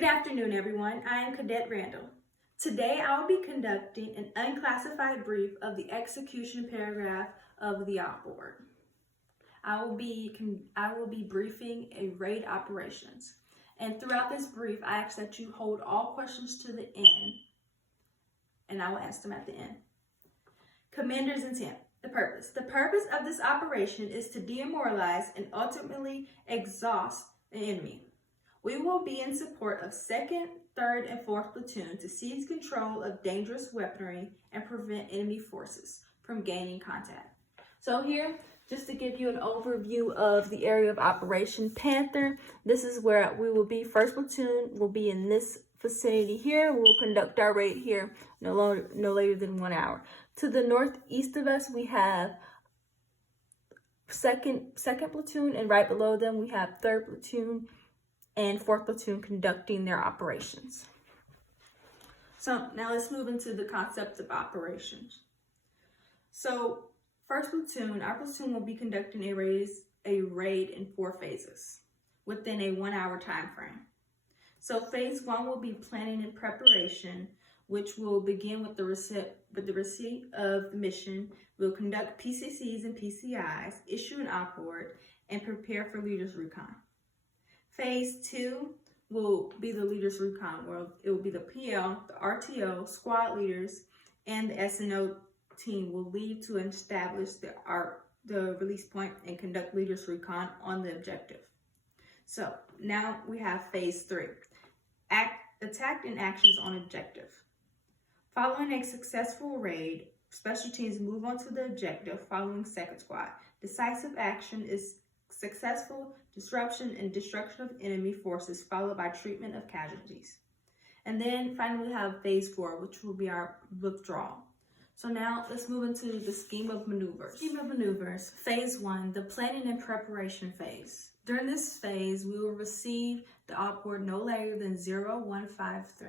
Good afternoon, everyone. I am Cadet Randall. Today, I will be conducting an unclassified brief of the execution paragraph of the OPORD. I will be briefing a raid operations. And throughout this brief, I ask that you hold all questions to the end, and I will ask them at the end. Commander's intent. The purpose. The purpose of this operation is to demoralize and ultimately exhaust the enemy. We will be in support of 2nd, 3rd, and 4th platoon to seize control of dangerous weaponry and prevent enemy forces from gaining contact. So here, just to give you an overview of the area of Operation Panther, this is where we will be. 1st platoon will be in this vicinity here. We'll conduct our raid here no later than 1 hour. To the northeast of us, we have second platoon, and right below them, we have 3rd platoon and 4th platoon conducting their operations. So now let's move into the concept of operations. So 1st platoon, our platoon will be conducting a raid in 4 phases within a 1 hour time frame. So phase 1 will be planning and preparation, which will begin with the receipt of the mission. We'll conduct PCCs and PCIs, issue an OPORD, and prepare for leaders recon. Phase 2 will be the leaders recon, where it will be the PL, the RTO, squad leaders, and the SNO team will leave to establish the release point and conduct leaders recon on the objective. So now we have phase 3, attack and actions on objective. Following a successful raid, special teams move on to the objective following 2nd squad. Decisive action is successful disruption and destruction of enemy forces, followed by treatment of casualties. And then finally we have phase 4, which will be our withdrawal. So now let's move into the scheme of maneuvers. Phase 1, the planning and preparation phase. During this phase, we will receive the OPORD no later than 0153.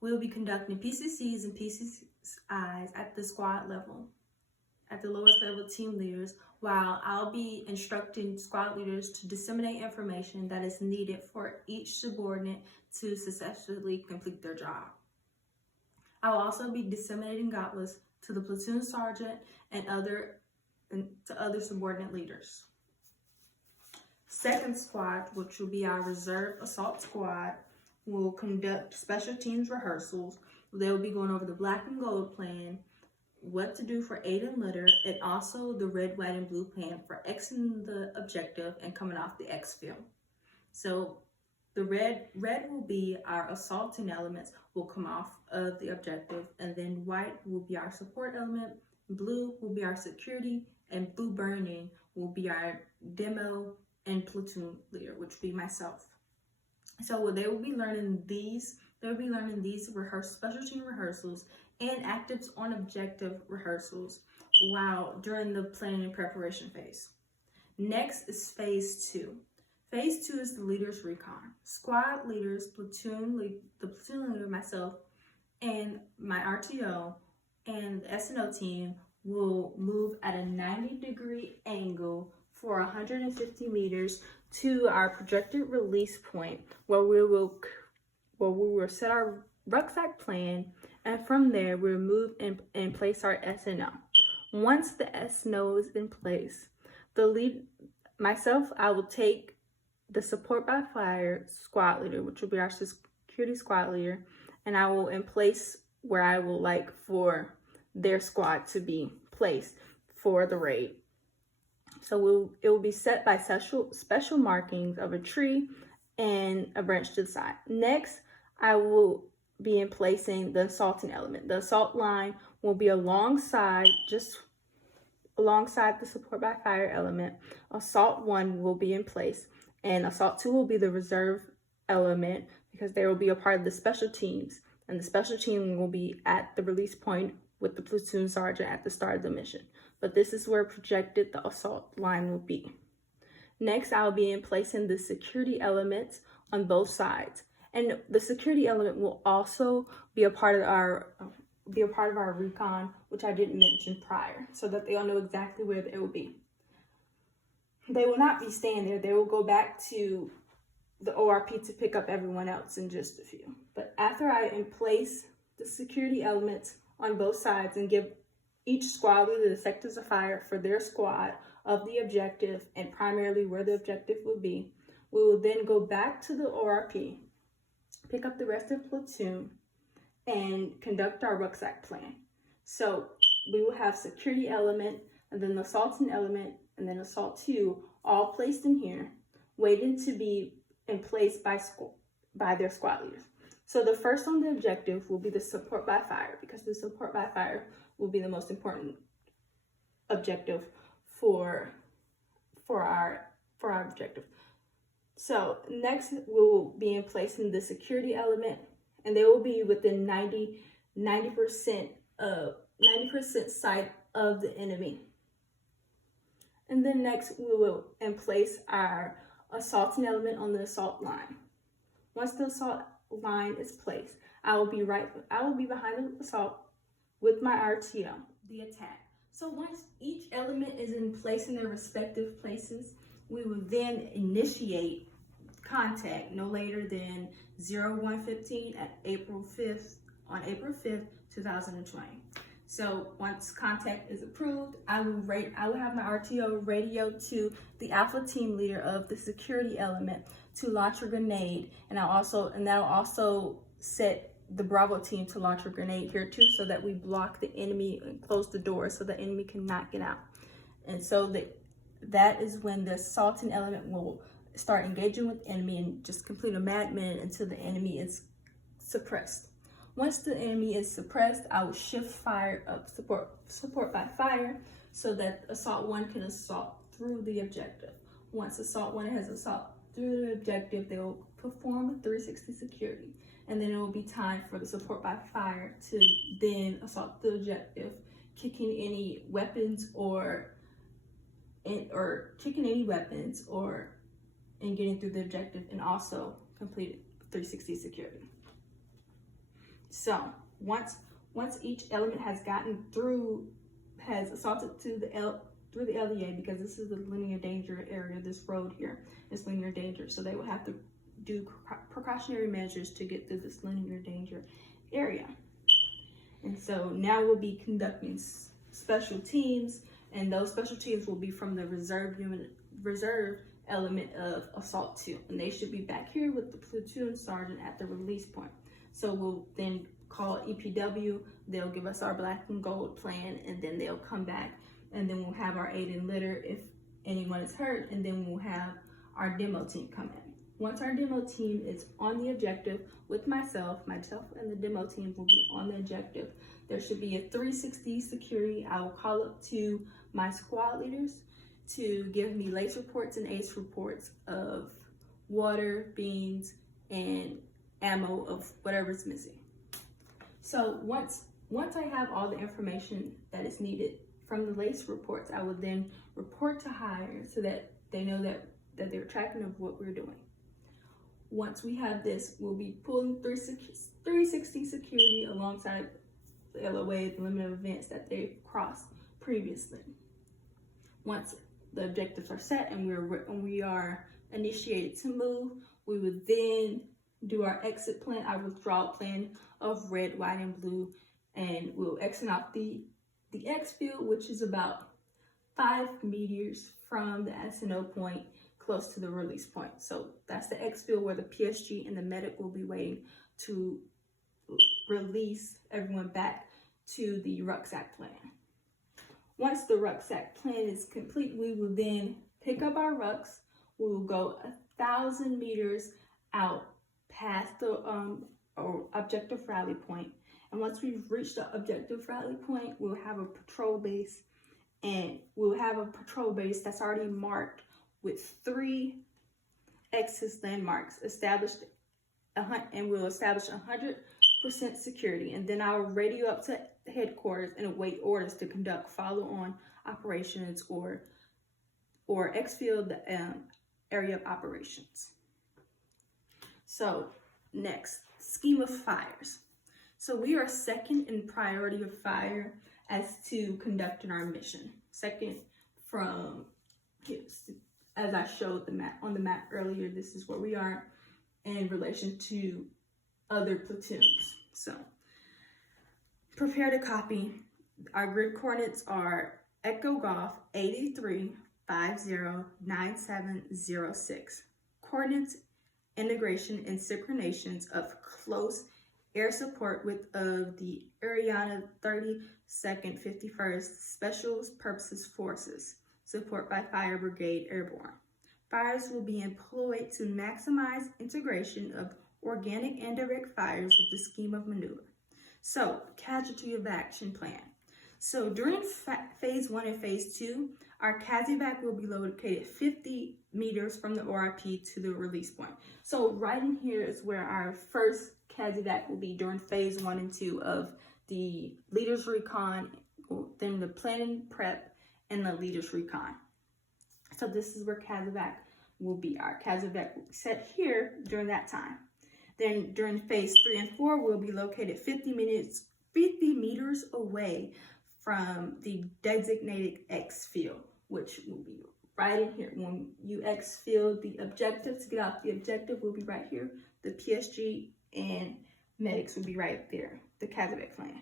We will be conducting PCCs and PCIs at the squad level, at the lowest level team leaders, while I'll be instructing squad leaders to disseminate information that is needed for each subordinate to successfully complete their job. I will also be disseminating gauntlets to the platoon sergeant and to other subordinate leaders. 2nd squad, which will be our reserve assault squad, will conduct special teams rehearsals. They will be going over the black and gold plan, what to do for aid and litter, and also the red, white, and blue plan for exiting the objective and coming off the X field. So the red will be our assaulting elements will come off of the objective, and then white will be our support element, blue will be our security, and blue burning will be our demo and platoon leader, which will be myself. So they will be learning these special team rehearsals and actives on objective rehearsals while during the planning and preparation phase. Next is phase 2. Phase 2 is the leaders recon. Squad leaders, the platoon leader, myself, and my RTO and the SNO team will move at a 90-degree angle for 150 meters to our projected release point, where we will set our rucksack plan, and from there we'll move and place our SNO. Once the SNO is in place, I will take the support by fire squad leader, which will be our security squad leader, and I will in place where I would like for their squad to be placed for the raid. So it will be set by special markings of a tree and a branch to the side. Next, I will be in placing the assaulting element. The assault line will be alongside the support by fire element. Assault 1 will be in place, and assault 2 will be the reserve element because they will be a part of the special teams, and the special team will be at the release point with the platoon sergeant at the start of the mission. But this is where projected the assault line will be. Next, I'll be in placing the security elements on both sides. And the security element will also be a part of our recon, which I didn't mention prior, so that they'll know exactly where it will be. They will not be staying there. They will go back to the ORP to pick up everyone else in just a few. But after I place the security elements on both sides and give each squad leader the sectors of fire for their squad of the objective and primarily where the objective will be, we will then go back to the ORP, pick up the rest of the platoon, and conduct our rucksack plan. So we will have security element, and then assaulting element, and then assault 2, all placed in here, waiting to be in place by their squad leaders. So the first on the objective will be the support by fire, because the support by fire will be the most important objective for our objective. So next we'll be in place in the security element, and they will be within 90% sight of the enemy. And then next we will in place our assaulting element on the assault line. Once the assault line is placed, I will be behind the assault with my RTO, the attack. So once each element is in place in their respective places, we will then initiate contact no later than 01:15 on April 5th, 2020. So once contact is approved, I will have my RTO radio to the alpha team leader of the security element to launch a grenade, and that'll also set the Bravo team to launch a grenade here too, so that we block the enemy and close the door so the enemy cannot get out. And so that is when the assaulting element will start engaging with the enemy and just complete a madman until the enemy is suppressed. Once the enemy is suppressed, I will shift fire up support by fire so that assault 1 can assault through the objective. Once assault 1 has assault through the objective, they will perform a 360 security, and then it will be time for the support by fire to then assault the objective, kicking any weapons and getting through the objective, and also completed 360 security. So once each element has assaulted through the LEA, because this is the linear danger area, this road here is linear danger, so they will have to do precautionary measures to get through this linear danger area. And so now we'll be conducting special teams, and those special teams will be from the reserve element of assault 2, and they should be back here with the platoon sergeant at the release point. So we'll then call EPW, they'll give us our black and gold plan, and then they'll come back, and then we'll have our aid and litter if anyone is hurt, and then we'll have our demo team come in. Once our demo team is on the objective with myself and the demo team will be on the objective, there should be a 360 security. I will call up to my squad leaders to give me LACE reports and ACE reports of water, beans, and ammo of whatever's missing. So once I have all the information that is needed from the LACE reports, I will then report to hire so that they know that they're tracking of what we're doing. Once we have this, we'll be pulling 360 security alongside the LOA, the limit of events that they've crossed previously. Once the objectives are set and we are initiated to move, we would then do our exit plan, our withdrawal plan of red, white, and blue, and we'll exit out the X field, which is about 5 meters from the S&O point, close to the release point. So that's the X field where the PSG and the medic will be waiting to release everyone back to the rucksack plan. Once the rucksack plan is complete, we will then pick up our rucks. We will go 1,000 meters out past the objective rally point. And once we've reached the objective rally point, we'll have a patrol base, and we'll have a patrol base that's already marked with 3 X's landmarks established, and we'll establish 100% security. And then I'll radio up to headquarters and await orders to conduct follow-on operations or exfil the area of operations. So next, scheme of fires. So we are second in priority of fire as to conducting our mission. Second from, as I showed on the map earlier, this is where we are. in relation to other platoons. So prepare to copy. Our grid coordinates are Echo Golf 83509706. Coordinates, integration, and synchronations of close air support with of the Ariana 32nd 51st Special Purposes Forces, support by Fire Brigade Airborne. Fires will be employed to maximize integration of organic and direct fires with the scheme of maneuver. So, casualty of action plan. So during phase 1 and phase 2, our CASEVAC will be located 50 meters from the ORP to the release point. So right in here is where our first CASEVAC will be during phase 1 and 2 of the leaders recon, then the planning prep, and the leaders recon. So this is where CASEVAC will be. Our CASEVAC will be set here during that time. Then during phase 3 and 4, we'll be located 50 meters away from the designated X field, which will be right in here. When you X field the objective, to get out the objective will be right here. The PSG and medics will be right there, the CASEVAC plan.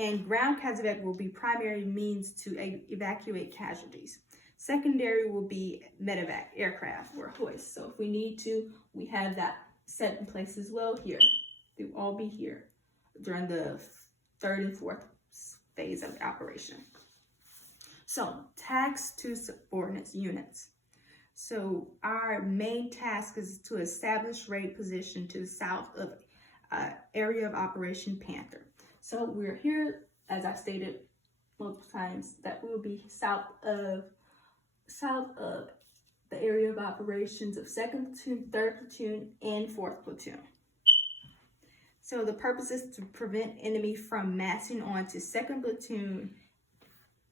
And ground CASEVAC will be primary means to evacuate casualties. Secondary will be medevac, aircraft or hoist. So if we need to, we have that set in place as well here. They will all be here during the 3rd and 4th phase of the operation. So, tasks to subordinate units. So, our main task is to establish raid position to the south of area of Operation Panther. So, we're here, as I stated multiple times, that we will be south of the area of operations of 2nd Platoon, 3rd Platoon, and 4th Platoon. So the purpose is to prevent enemy from massing on to 2nd Platoon.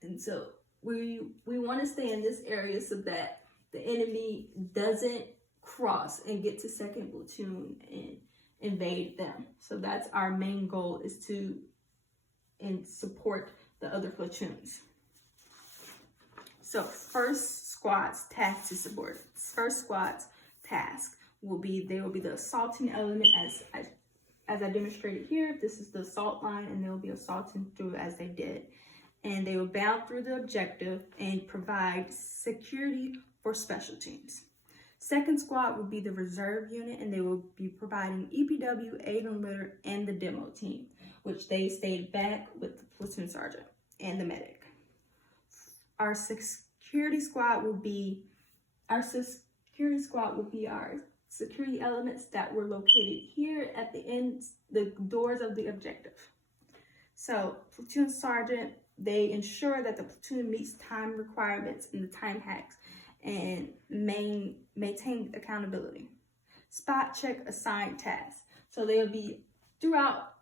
And so we want to stay in this area so that the enemy doesn't cross and get to 2nd Platoon and invade them. So that's our main goal, is to support the other platoons. So first squad's task to subordinates. First squad's task will be, they will be the assaulting element as I demonstrated here. This is the assault line, and they will be assaulting through as they did. And they will bound through the objective and provide security for special teams. Second squad will be the reserve unit, and they will be providing EPW, aid and litter, and the demo team, which they stayed back with the platoon sergeant and the medic. Our security squad will be our security elements that were located here at the ends, the doors of the objective. So platoon sergeant, they ensure that the platoon meets time requirements and the time hacks and maintain accountability. Spot check assigned tasks. So they'll be throughout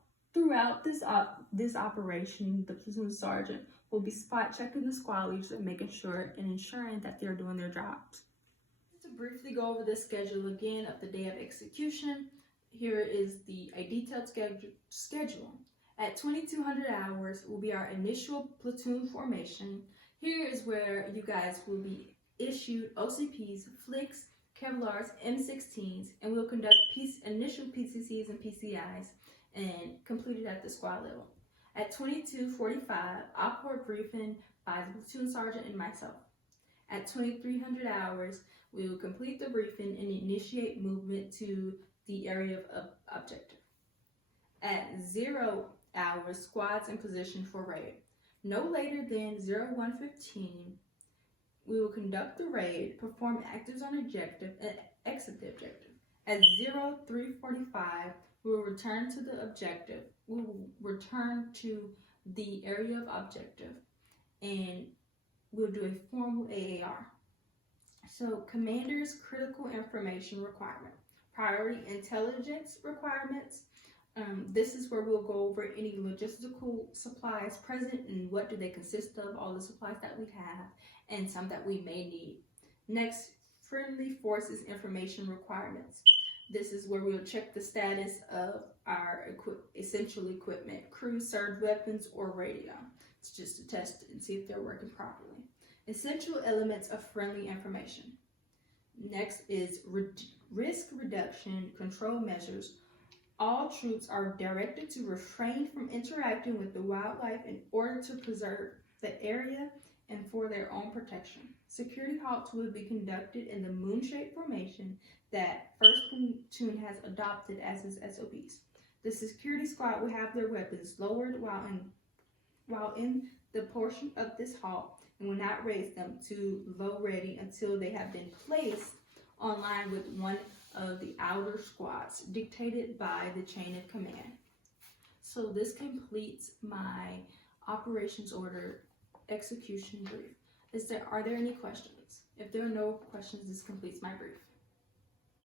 this operation, the platoon sergeant will be spot checking the squad leaders and making sure and ensuring that they're doing their jobs. To briefly go over the schedule again of the day of execution, here is a detailed schedule. At 2200 hours will be our initial platoon formation. Here is where you guys will be issued OCPs, Flicks, Kevlars, M16s, and we'll conduct initial PCCs and PCIs and complete it at the squad level. At 2245, OPORD briefing by the platoon sergeant and myself. At 2300 hours, we will complete the briefing and initiate movement to the area of objective. At 0 hours, squads in position for raid. No later than 0115, we will conduct the raid, perform actives on objective, and exit the objective. At 0345, we will return to the objective. We will return to the area of objective, and we'll do a formal AAR. So, commander's critical information requirement, priority intelligence requirements. This is where we'll go over any logistical supplies present and what do they consist of, all the supplies that we have, and some that we may need. Next, friendly forces information requirements. This is where we'll check the status of our essential equipment, crew, served weapons, or radio. It's just to test and see if they're working properly. Essential elements of friendly information. Next is risk reduction control measures. All troops are directed to refrain from interacting with the wildlife in order to preserve the area and for their own protection. Security halts will be conducted in the moon-shaped formation that 1st Platoon has adopted as its SOPs. The security squad will have their weapons lowered while in the portion of this halt and will not raise them to low ready until they have been placed on line with one of the outer squads dictated by the chain of command. So this completes my operations order execution brief. Are there any questions? If there are no questions, this completes my brief.